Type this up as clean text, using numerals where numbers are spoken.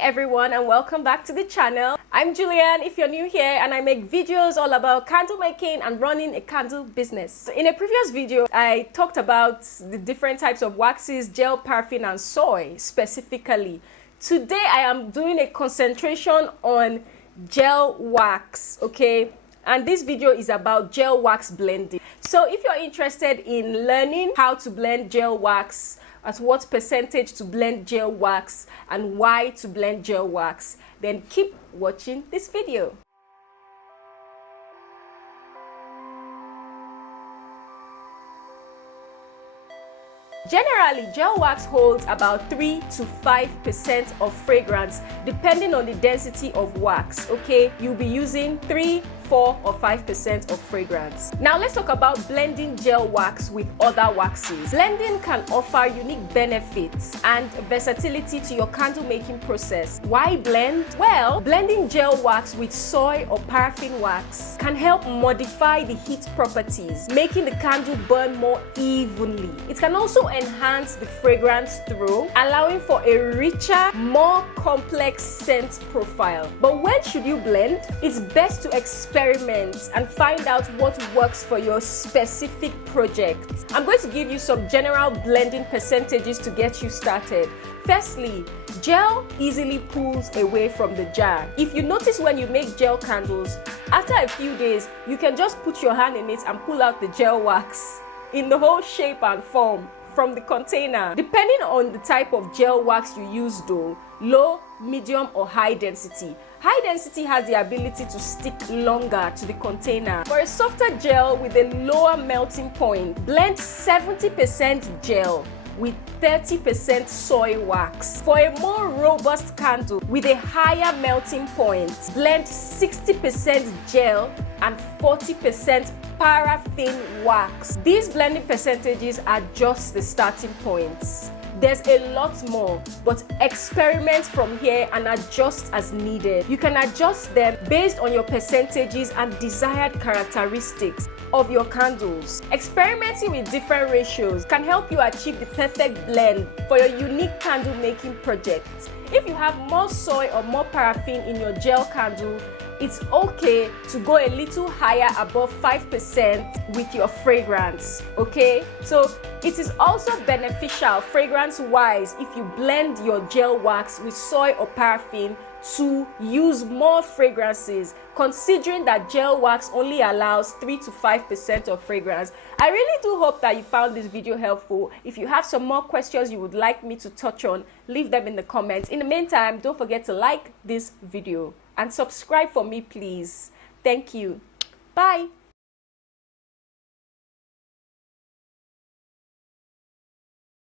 everyone, and welcome back to the channel. I'm Julian if you're new here, and I make videos all about candle making and running a candle business. In a previous video, I talked about the different types of waxes, gel, paraffin, and soy specifically. Today I am doing a concentration on gel wax, okay? And this video is about gel wax blending. So if you're interested in learning how to blend gel wax, at what percentage to blend gel wax, and why to blend gel wax, then keep watching this video. Generally, gel wax holds about 3 to 5% of fragrance depending on the density of wax, okay? You'll be using 3, 4 or 5% of fragrance. Now let's talk about blending gel wax with other waxes. Blending can offer unique benefits and versatility to your candle making process. Why blend? Well, blending gel wax with soy or paraffin wax can help modify the heat properties, making the candle burn more evenly. It can also enhance the fragrance through, allowing for a richer, more complex scent profile. But when should you blend? It's best to experiment and find out what works for your specific project. I'm going to give you some general blending percentages to get you started. Firstly, gel easily pulls away from the jar. If you notice when you make gel candles, after a few days, you can just put your hand in it and pull out the gel wax in the whole shape and form from the container. Depending on the type of gel wax you use though, low, medium or high density. High density has the ability to stick longer to the container. For a softer gel with a lower melting point, blend 70% gel with 30% soy wax. For a more robust candle with a higher melting point, blend 60% gel and 40% paraffin wax. These blending percentages are just the starting points. There's a lot more, but experiment from here and adjust as needed. You can adjust them based on your percentages and desired characteristics of your candles. Experimenting with different ratios can help you achieve the perfect blend for your unique candle making project. If you have more soy or more paraffin in your gel candle, it's okay to go a little higher, above 5% with your fragrance, okay? So it is also beneficial fragrance-wise if you blend your gel wax with soy or paraffin to use more fragrances, considering that gel wax only allows 3 to 5% of fragrance. I really do hope that you found this video helpful. If you have some more questions you would like me to touch on, leave them in the comments. In the meantime, don't forget to like this video and subscribe for me, please. Thank you. Bye.